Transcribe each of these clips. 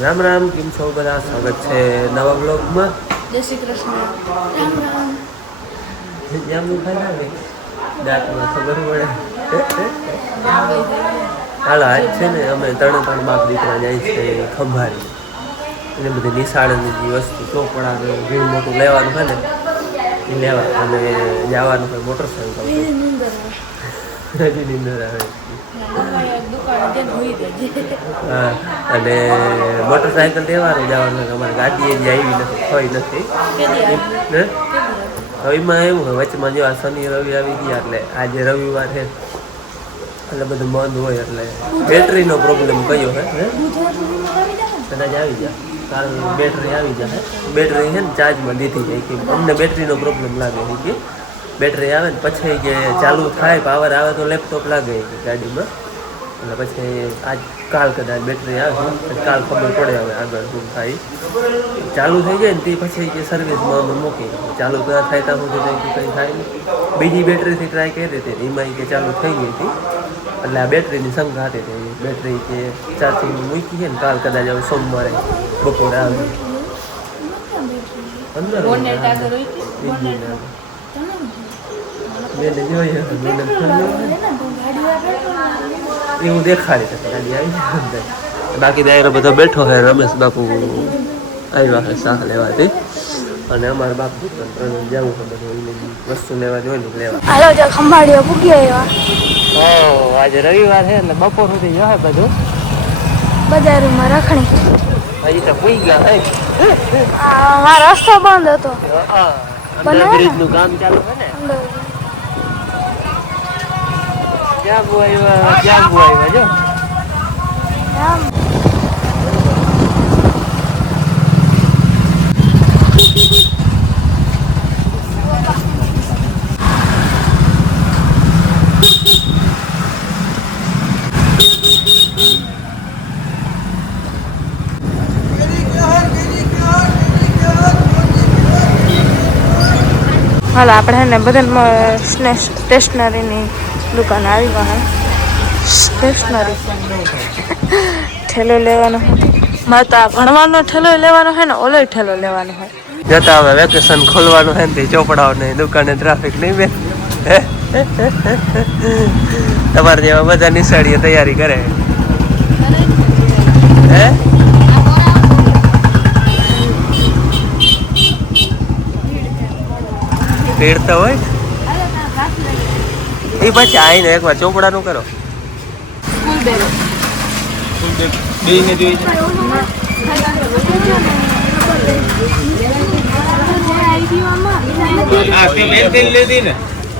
રામ રામ, કેમ છો બધા? સ્વાગત છે નવા બ્લોગમાં. જય શ્રી કૃષ્ણ. રામ રામ. જામું ખાધા ને દાંતમાં ખબર પડે. જાગો હાલો, આજ છે ને અમે ત્રણ બાપ દીકરા જાય છે ખંભારી. એટલે બધી નિશાળની જે વસ્તુ ચોપડા ઘી મોટું લેવાનું છે ને એ લેવા અને જવાનું હોય મોટરસાઇકલ. હજી નીંદર આવે. હા, અને મોટરસાયકલ લેવાનું જવાનું અમારે ગાડી હજી આવી નથી, થઈ નથી. હવે એમાં એવું હોય વચમાં જો આ શનિ રવિ આવી ગયા એટલે આજે રવિવાર છે એટલે બધું બંધ હોય એટલે બેટરીનો પ્રોબ્લેમ કયો હે કદાચ આવી જાય. કાલ બેટરી આવી જાય. બેટરી છે ને ચાર્જમાં દીધી જાય કે અમને બેટરીનો પ્રોબ્લેમ લાગે છે કે બેટરી આવે ને પછી કે ચાલુ થાય પાવર આવે તો લેપટોપ લાગે ગાડીમાં. એટલે પછી આજ કાલ કદાચ બેટરી આવે કાલ ખબર પડે હવે આગળ શું થાય. ચાલુ થઈ જાય ને તે પછી કે સર્વિસમાં અમે મૂકી ચાલુ ત્યાં થાય ત્યાં સુધી કંઈ થાય નહીં. બીજી બેટરીથી ટ્રાય કરી હતી એમાં કે ચાલુ થઈ ગઈ હતી એટલે આ બેટરીની શંકા હતી હતી બેટરી કે ચાર્જિંગ મૂકી છે ને કાલ કદાચ હવે સોમવારે બપોરે આવે. મેં જોઈએ એવું દેખાડી શકે ગાડી આવી. બાકી દાયરો બધો બેઠો છે. રમેશ બાપુ આવ્યા છે શાહ લેવાથી અને અમારા બાપુ જવું છે બધું વસ્તુ લેવા જોઈએ ને લેવા. હાલો જો ખંભાળીઓ પૂગી આવ્યા. આજે રવિવાર છે એટલે બપોર સુધી જશે બધું બજારમાં રખણી. હજી તો પૂઈ ગયા હે. મારો રસ્તો બંધ હતો. બ્રિજનું કામ ચાલુ છે ને ક્યાં આવ્યા જો હાલ આપણે ને બધા સ્ટેશનરીની દુકાન આવી ગયો. સ્ટેશનરી ઠેલો લેવાનો મારે તો આ ભણવાનો ઠેલો લેવાનો હોય ને ઓલો ઠેલો લેવાનો હોય. જતા હવે વેકેશન ખોલવાનું છે ને ચોપડાઓ ને દુકાને ટ્રાફિક નહીં બે. તમારે જેવા બધા નિશાળીએ તૈયારી કરે હે ભીડ તો હોય એ પછી આવીને એકવાર ચોપડાનું કરો.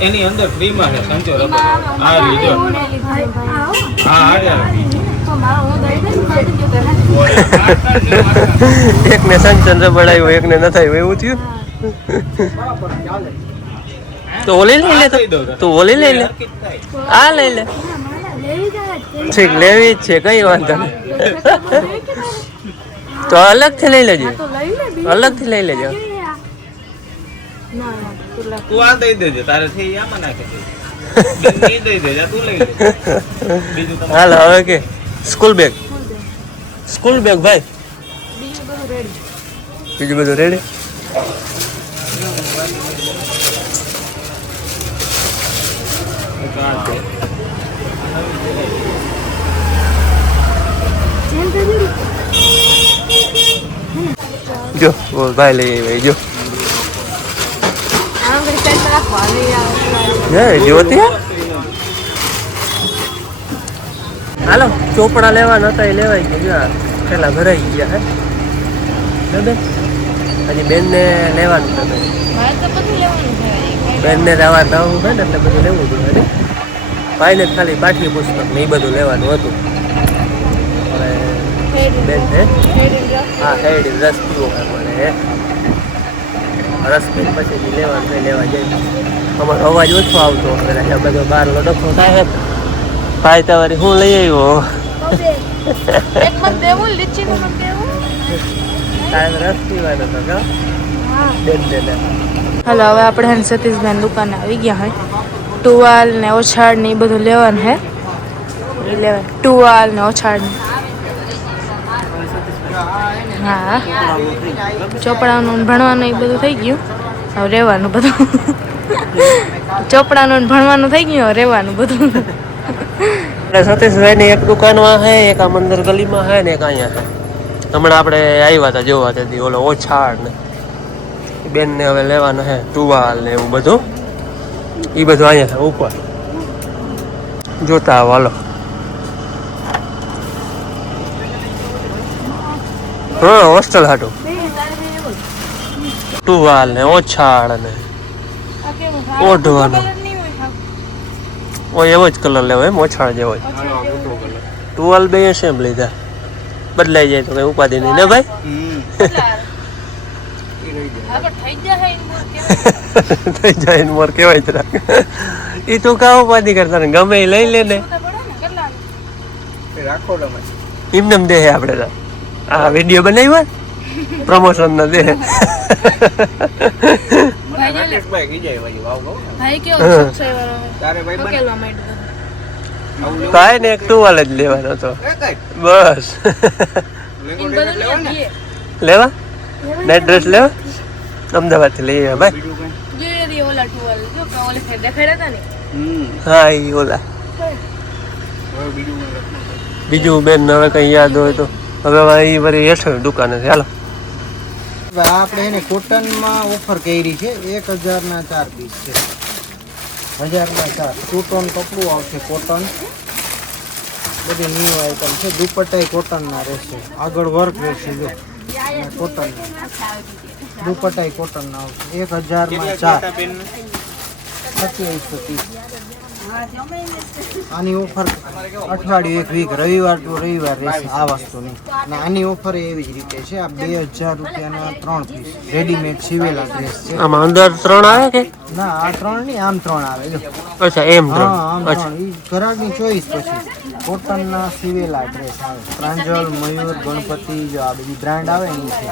એની અંદર ફ્રીમાં છે સંચો રબર. આ લીધો એકને સંચન રબર આવ્યું એકને ન થયું એવું થયું. તો ઓલી લઈ લે તો ઓલી લઈ લે આ લઈ લે ઠીક લેવી જ છે કઈ વાંધો નહીં. તો અલગથી લઈ લેજો અલગથી લઈ લેજો. તું આ દઈ દેજે તારે થઈ આમાં નાખે દઈ દેજે તું લઈ લે બીજું તમારે. હાલ હવે કે સ્કૂલ બેગ ભાઈ બીજું બધું રેડી. જો ભાઈ લઈ આવી જો જોતી હાલો ચોપડા લેવાના હતા એ લેવાઈ ગયા પેલા ભરાઈ ગયા હે બેન. હજી બેનને લેવાનું છે બેનને રવા નવું છે ને એટલે બધું લેવું જોઈએ. ભાઈને ખાલી પાઠ્ય પુસ્તક ને એ બધું લેવાનું હતું. હવે બેન હે હા હેડ રસ પીવો મને હે રસ પીને પછી લેવાનું નહીં લેવા જાય. અમારો અવાજ ઓછો આવતો બધો બહાર ડખો થાય. ભાઈ તમારી હું લઈ આવ્યો રસ પીવાનો હતો બેન હાલો હવે આપણે સતીશભાઈ દુકાને આવી ગયા હોય. ટુવાલ ને ઓછાડ ને એ બધું લેવાનું હે. એ લેવાનું ટુવાલ ને ઓછાડ ને હા ચોપડાનું ને ભણવાનું એ બધું થઈ ગયું હવે રહેવાનું બધું ચોપડાનું ને ભણવાનું થઈ ગયું હવે રહેવાનું બધું સતીશભાઈ ની એક દુકાનમાં હે, એક આ મંદિર ગલીમાં હે ને એક અહીંયા હે. હમણાં આપણે આવ્યા હતા જોવા તેથી ઓલો ઓછાળ ને બેન ને હવે લેવાનું હે ટુવાલ ને એવું બધું, એ બધું અહીંયા છે ઉપર જોતા આવો હાલો. હા હોસ્ટેલ હાટું ટુવાલ ને ઓછાળ ને ઓઢવાનો ઓય એવો જ કલર લેવો એમ ઓછાળ જેવો જ. ટુવાલ બે સેમ લીધા, બદલાઈ જાય તો કઈ ઉપાધિ નહીં ને ભાઈ. થઈ જાય મોર કેવાય તરા એ તું કા ઉપાધિ કરતા ને ગમે એ લઈ લે ને એમને દે આપડે તો આ વિડીયો બનાવ્યો પ્રમોશન ના દે. કાંઈ ને એક ટુવાલ જ લેવાનો હતો બસ. લેવા નાઈટ ડ્રેસ લેવા અમદાવાદ થી લઈ આવ્યા ભાઈ. હા ઈ ઓલા બીજું બેન હવે કઈ યાદ હોય તો હવે એ વળી હેઠળ દુકાન છે હાલો. આપણે એને કોટનમાં ઓફર કરી છે 1000 ના 4 પીસ છે 1000 ના 4 ટુ ટોન કપડું આવશે કોટન, બધી ન્યુ આઈટમ છે. દુપટ્ટા કોટન ના રહેશે, આગળ વર્ક રહેશે જો કોટન દુપટ્ટા કોટન ના આવશે 1000 માં 4 2730. આની ઓફર અઠવાડિયું એક વીક રવિવાર ટુ રવિવાર રહેશે આ વસ્તુની. અને આની ઓફર એવી જ રીતે છે. આ 2000 રૂપિયાના 3 પીસ રેડીમેડ સીવેલા ડ્રેસ છે. આમાં અંદર 3 આવે કે ના આ 3 નહીં આમ 3 આવે જો. અચ્છા એમ 3. હા આમ 3 ઈ ઘરાકની ચોઈસ પછી કોટનના સીવેલા ડ્રેસ આવે. પ્રાંજલ, મયુર, ગણપતિ જો આ બધી બ્રાન્ડ આવે ને છે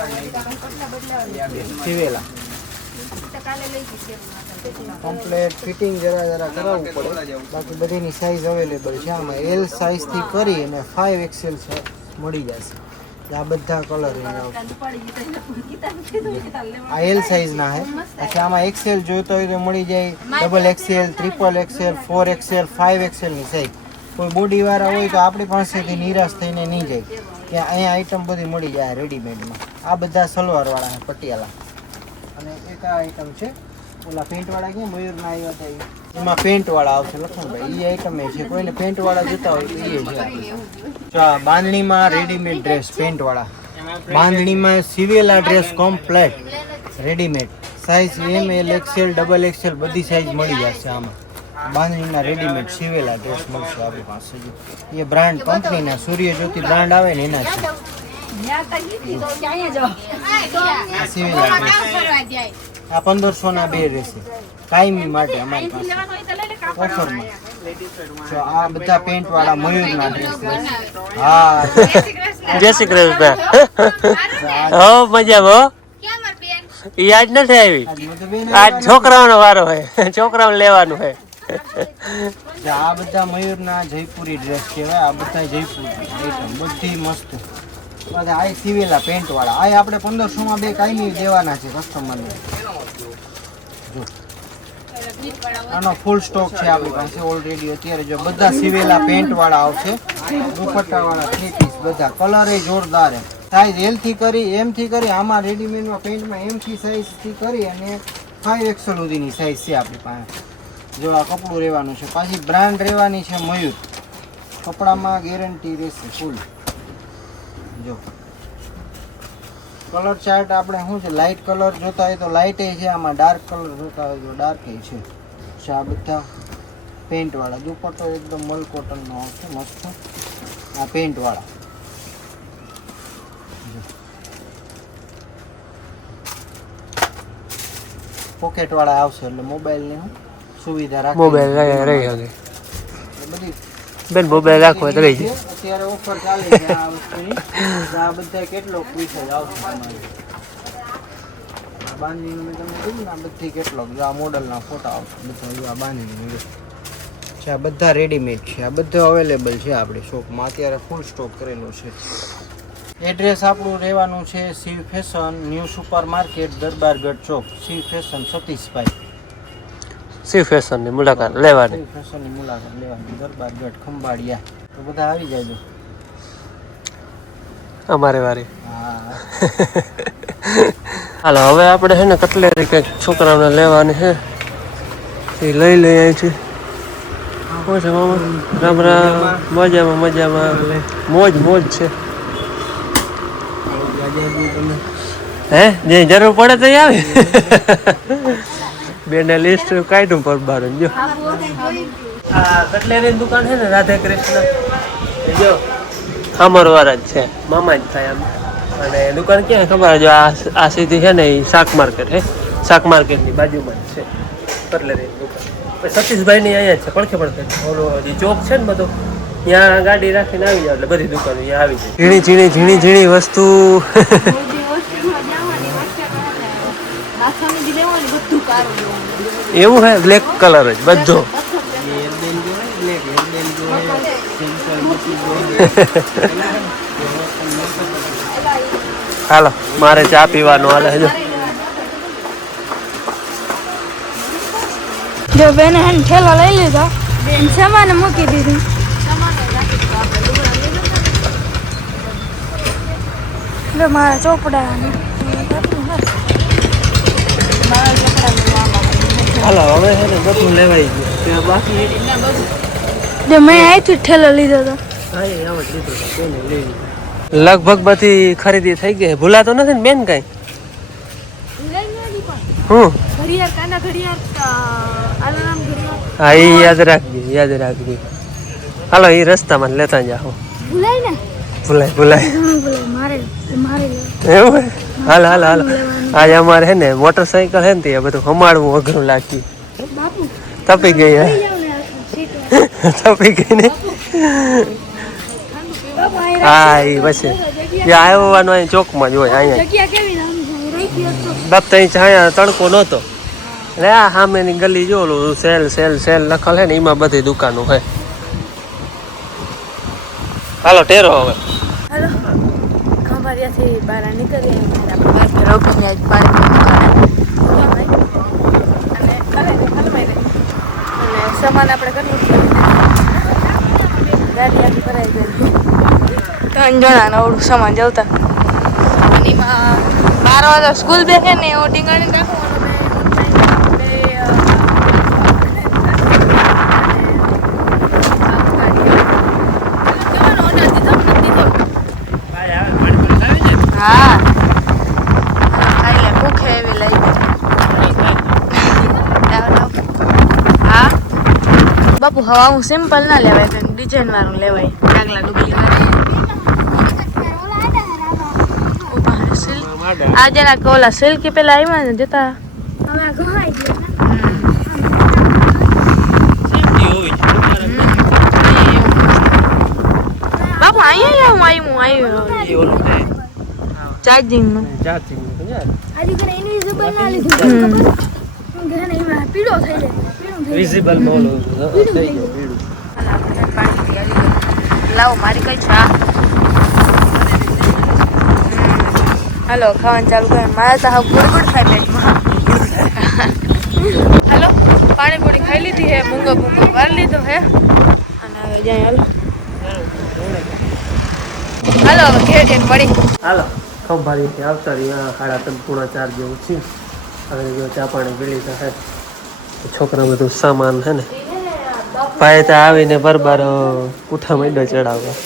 સીવેલા. કમ્પ્લેટ ફિટિંગ જરા કરાવવું પડે, બાકી બધીની સાઈઝ અવેલેબલ છે. આમાં એલ સાઈઝ થી કરી અને 5XL છે મળી જશે. આ બધા કલર આ એલ સાઈઝ ના હે. પછી આમાં XL જોઈતો હોય તો મળી જાય, XXL, XXL, 4XL, 5XL ની સાઈઝ. કોઈ બોડી વાળા હોય તો આપણી પાસેથી નિરાશ થઈને નહીં જાય કે અહીંયા આઈટમ બધી મળી જાય રેડીમેડમાં. આ બધા સલવાર વાળા છે પટિયાલા. અને એક આ આઈટમ છે ઓલા પેન્ટ વાળા કે મયુર ના આવ્યા હતા એમાં પેન્ટ વાળા આવશે લખનભાઈ. એ આઈટમ છે, કોઈને પેન્ટ વાળા જોતા હોય તો એ છે. જો આ બાંધણીમાં રેડીમેડ ડ્રેસ પેન્ટ વાળા, બાંધણીમાં સિવેલા dress complete readymade size ML, XL, XXL બધી સાઈઝ મળી જશે આમાં. બાંધણીના રેડીમેડ સિવેલા ડ્રેસ મળશે આપણી પાસે. એ બ્રાન્ડ કંપનીના સૂર્યજ્યોતિ બ્રાન્ડ આવે ને એના છે. આ 1500 ના 2 રહેશે કાયમી માટે અમારી પાસે ઓફરમાં. જો આ બધા પેન્ટ વાળા મયુરના ડ્રેસ રહેશે. હા જય શ્રી કૃષ્ણ. હો મજામાં હો. ઈ આજ નથી આવી, આજ છોકરાઓનો વારો હોય, છોકરાઓને લેવાનું હોય. આ બધા મયુરના જયપુરી ડ્રેસ કહેવાય. આ બધા જયપુરી આઈટમ બધી મસ્ત. આ સિવેલા પેન્ટ વાળા આ આપણે 1500 માં 2 કાયમી દેવાના છે કસ્ટમરને. આનો ફૂલ સ્ટોક છે આપણી પાસે ઓલરેડી અત્યારે. જો બધા સિવેલા પેન્ટ વાળા આવશે, દુપટ્ટા વાળા 3 પીસ બધા કલર એ જોરદાર છે. સાઈઝ L થી કરી M થી કરી આમાં રેડીમેડમાં પેન્ટમાં M થી સાઈઝ થી કરી અને 5XL સુધીની સાઈઝ છે આપણી પાસે. જો આ કપડું રહેવાનું છે, પાછી બ્રાન્ડ રહેવાની છે મયુર. કપડામાં ગેરંટી રહેશે ફૂલ. જો કલર ચાર્ટ આપણે શું છે, લાઇટ કલર જોતા હોય તો લાઇટ છે, આમાં ડાર્ક કલર જોતા હોય તો ડાર્ક છે. આ બધા પેન્ટ વાળા દુપટ્ટો એકદમ મલ કોટનનો આવશે મસ્ત. આ પેન્ટ વાળા પોકેટ વાળા આવશે એટલે મોબાઈલ ની સુવિધા રાખી મોબાઈલ રહી શકે બધી બેન. મોબાઈલ રાખવો તો રહી જાય. અત્યારે ઓફર ચાલે છે આ વસ્તુની. આ બધા કેટલો પૈસા આવશે તમારે બાંધણીનું મેં તમને કીધું ને આ બધી કેટલો આ મોડલના ફોટા આવશે બધા. આ બાંધણીનું છે, આ બધા રેડીમેડ છે, આ બધું અવેલેબલ છે આપણી શોપમાં અત્યારે ફૂલ સ્ટોક કરેલો છે. એડ્રેસ આપણું રહેવાનું છે Shiv fashion new super market Darbargadh Chowk Shiv fashion સતીશભાઈ સી ફેશનની મુલાકાત લેવાની. શિવ ફેશનની મુલાકાત લેવાની દરબારગઢ ખંભાળિયા તો બધા આવી જાયજો. અમારે વારી. હા હાલો હવે આપણે છે ને કટલેરી કંઈક છોકરાઓને લેવાની છે એ લઈ લઈ આવી છે. શું છે મામા? રામ રામ. મજામાં મજામાં. મોજ મોજ છે. હે જે જરૂર પડે તો આવે. બેને લિસ્ટ કાઢ્યું પર બાર જો. આ કટલેરીની દુકાન છે ને રાધે કૃષ્ણ જો અમર વાળા જ છે, મામા જ થાય આમ. અને દુકાન ક્યાં ખબર જો આ સીધી છે ને એ શાક માર્કેટ હે, શાક માર્કેટની બાજુમાં જ છે કટલેરીની દુકાન. સતીશભાઈની અહીંયા જ છે, પડખે પડખે ઓલો જે ચોક છે ને બધો ત્યાં ગાડી રાખીને આવી જાય એટલે બધી દુકાનો અહીંયા આવી જાય. ઝીણી ઝીણી ઝીણી ઝીણી વસ્તુ. એવું હે બ્લેક કલર જ બધો. હાલો મારે ચા પીવાનું હાલે જો. જો બેને હે ઠેલો લઈ લીધો, બેન સામાન મૂકી દીધું. જો મારા ચોપડા હાલો હવે છે ને બધું લેવાઈ ગયું ત્યાં બાકી. જો મેં અહીંથી ઠેલો લીધો હતો. લગભગ બધી ખરીદી થઈ ગઈ. ભૂલાતો નથી ને બેન કઈ? હું હા એ યાદ રાખજે, યાદ રાખજે. હાલો એ રસ્તામાં લેતા જાઓ. ભૂલાય ભૂલાય એવું હે? હાલો હાલો હાલો. આજે અમારે હે ને મોટરસાઇકલ હે ને તે બધું હમાડવું અઘરું લાગ્યું. તપી ગઈ હે. તપી ગઈ ને. હા એ પછી આવવાનું અહીં ચોકમાં જ હોય અહીંયા. બાપ તો અહીંયા તડકો નહોતો એટલે આ સામેની ગલી જો સેલ સેલ સેલ લખલ હે ને એમાં બધી દુકાનો હે. હાલો ટેરો હવે. હાલો ખંભાળિયાથી બહાર નીકળીએ આપણે રોકીને પાણી અને સામાન આપણે કેટલું ગાડી આખી ભરાઈ ગઈ. 3 જણા નવડું સામાન જવતા અને એમાં 12 વાગે સ્કૂલ બેસે ને હું ટીંગાણી નાખું. હા ખાઈ લે ભૂખે એવી લઈ હા બાપુ હવા હું સિમ્પલ ના લેવાય કંઈક ડિઝાઇન વાળું લેવાય. ડાગલા ડુગલી આ જરા ઓલા સિલ્કી પેલા આવ્યા ને જતા બાપુ અહીંયા આવ્યું ચાર્જિંગ વિઝિબલ મોલ થઈ ગયો. લાવો મારી કઈ ચા. હાલો ખાવાનું ચાલુ કરે. મારે તો હા ગુડગુડ થાય પેટમાં. હાલો પાણીપુરી ખાઈ લીધી હે, મૂંગો મૂંગો વારી લીધો હે અને હવે જાય. હાલો હવે ઘેર ઘેર પડી. હાલો ખંભાળીથી આવતા રહ્યા 3:30-4 જેવું છે. હવે જો ચા પાણી પી લીધા હે. છોકરા બધું સામાન હે ને ભાઈ તો આવીને બરબાર ઉઠા માંડ્યો ચડાવવા.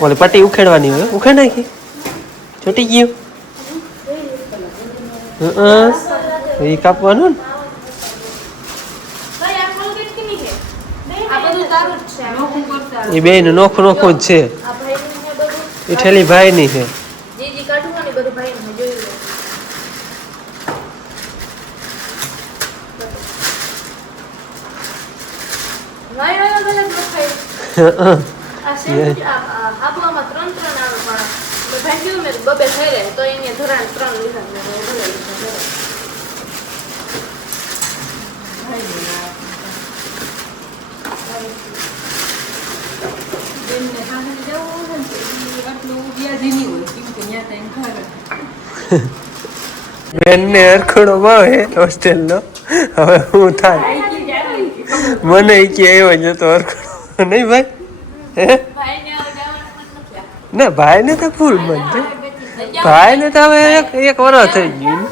ઓલી પટ્ટી ઉખેડવાની હોય, ઉખેડ નાખી ચોટી ગયું. એ કાપવાનું ને એ બે ને નોખું નોખું જ છે. એ ઠેલી ભાઈ ની છે. બેનને અરખડો ભાવે હોસ્ટેલનો. હવે હું થાય મને કે આવ્યો જતો અરખડો નહીં ભાઈ હે ના ભાઈને તો ફૂલ મન છે. ભાઈને તો હવે એક વર્ષ થઈ ગયું.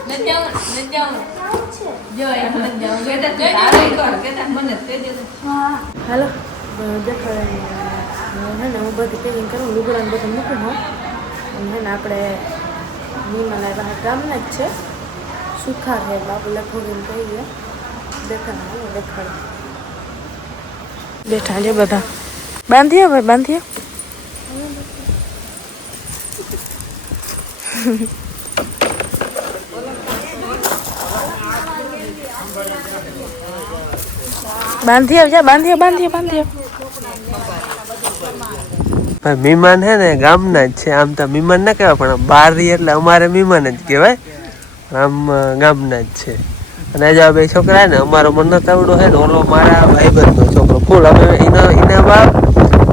હાલો દેખાડે હે ને હું બધી પેકિંગ કરું લુગડાને બધું મૂકું હું અને હે ને આપણે મીમાના બહાર ગામના જ છે સુથાર છે બાપુ લખોગ એમ કહીએ દેખાડે બેઠા છે બધા બાંધીએ ભાઈ બાંધીએ બાંધીએ ભાઈ મહેમાન હે ને ગામના જ છે. આમ તો મહેમાન ના કહેવાય પણ બહાર એટલે અમારે મહેમાન જ કહેવાય. આમ ગામના જ છે. અને આજે બે છોકરા ને અમારો મન્નત આવડો છે ને ઓલો મારા ભાઈબંધનો છોકરો ફૂલ અમે એના બાપ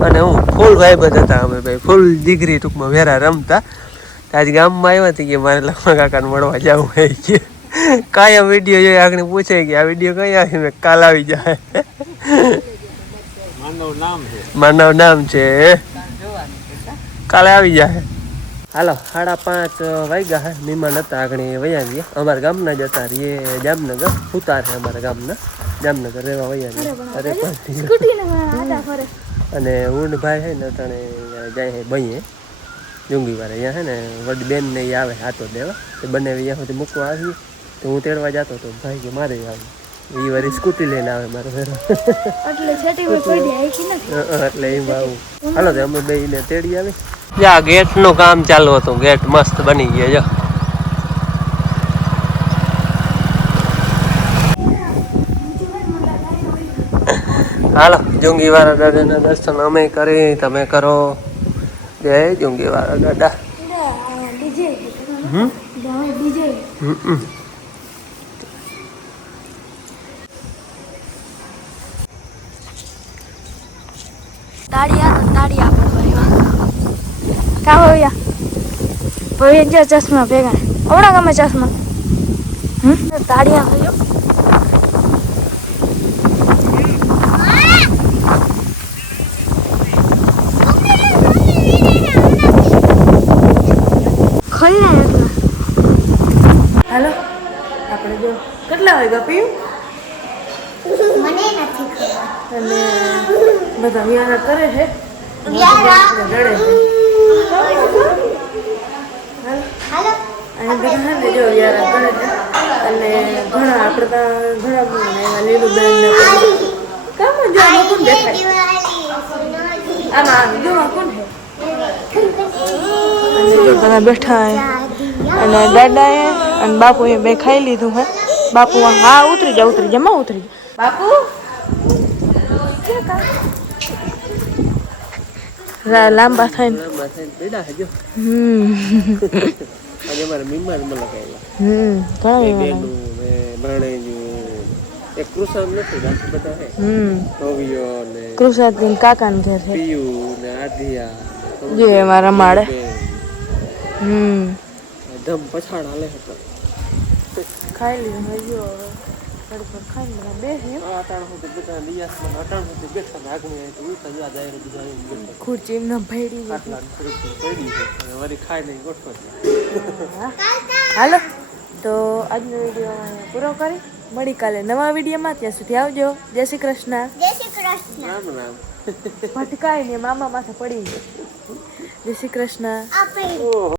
અને હું ફૂલ ભાઈબંધ હતા. અમે ભાઈ ફૂલ દીકરી ટૂંકમાં વેરા રમતા. આજ ગામમાં આવ્યા હતી કે મારે લખમા કાકાને મળવા જવું હોય કે કાંઈ વિડીયો જોઈએ આગળ પૂછે કે આ વિડીયો કઈ આવી મેં કાલ આવી જાય. માનવ નામ છે કાલે આવી જાય. હાલો 5:30 વાગ્યા હે. મહેમાન હતા આગળ વયા ગયા. અમારા ગામના જ હતા એ જામનગર ઉતાર છે અમારા ગામના જામનગર રહેવા વયા ગયા. અરે અને હું ભાઈ છે ને તને જાય છે બહીએ જુંગી વાળા અહીંયા છે ને વડી બેન ને એ આવે હાથો દેવા તે બંને અહીંયા સુધી મૂકવા આવી તો હું તેડવા જતો હતો. ભાઈ કે મારે આવી એ વારી સ્કૂટી લઈને આવે મારે એટલે એમાં આવું. હાલો તો અમે બે ને તેડી આવી. જા ગેટ નું કામ ચાલુ હતું. ગેટ મસ્ત બની ગયો જો. હાલો જુંગી વાળા દાદાના દર્શન અમે કરી તમે કરો. જય જુંગી વાળા દાદા. તાળિયા કા હોયા ભાઈ જો ચશ્મા ભેગા ઓડા ગમે ચશ્મા તાળિયા હોયો હાલો આપણે જો કેટલા વાગ્યા પીયું મને નથી ખબર અને બધા વ્યારા કરે છે રડે છે. હાલો અને બધા ને જો વ્યારા કરે છે અને ઘણા આપણે તો ઘણા એવા લીલું બેન ને કામ જો કોણ દેખાય આમાં જો કોણ છે અને જો બધા બેઠા હે અને દાદાએ અને બાપુએ બે ખાઈ લીધું હે. બાપુ હા ઉતરી જા માં ઉતરી જા બાપુ લાંબા થાય પેડા હજો આજે મારા મહેમાન મલકાયેલા ઘણા બેનું ને ભણેજું એક કૃષાન નથી બાકી બધા હે કવિયો ને કૃષાત કાકા ને ઘર છે પીયુ ને આધિયા જે મારા માળે ધમ પછાડ હાલે હતો. ખાઈ લીધું હજુ હવે ખાઈને બધા બેસી ખુરચી એમને ભેડી હાલો તો આજનો વિડીયો પૂરો કરી મળી કાલે નવા વિડીયોમાં. ત્યાં સુધી આવજો. જય શ્રી કૃષ્ણ. ભટકાય ને મામા માથે પડી. જય શ્રી કૃષ્ણ.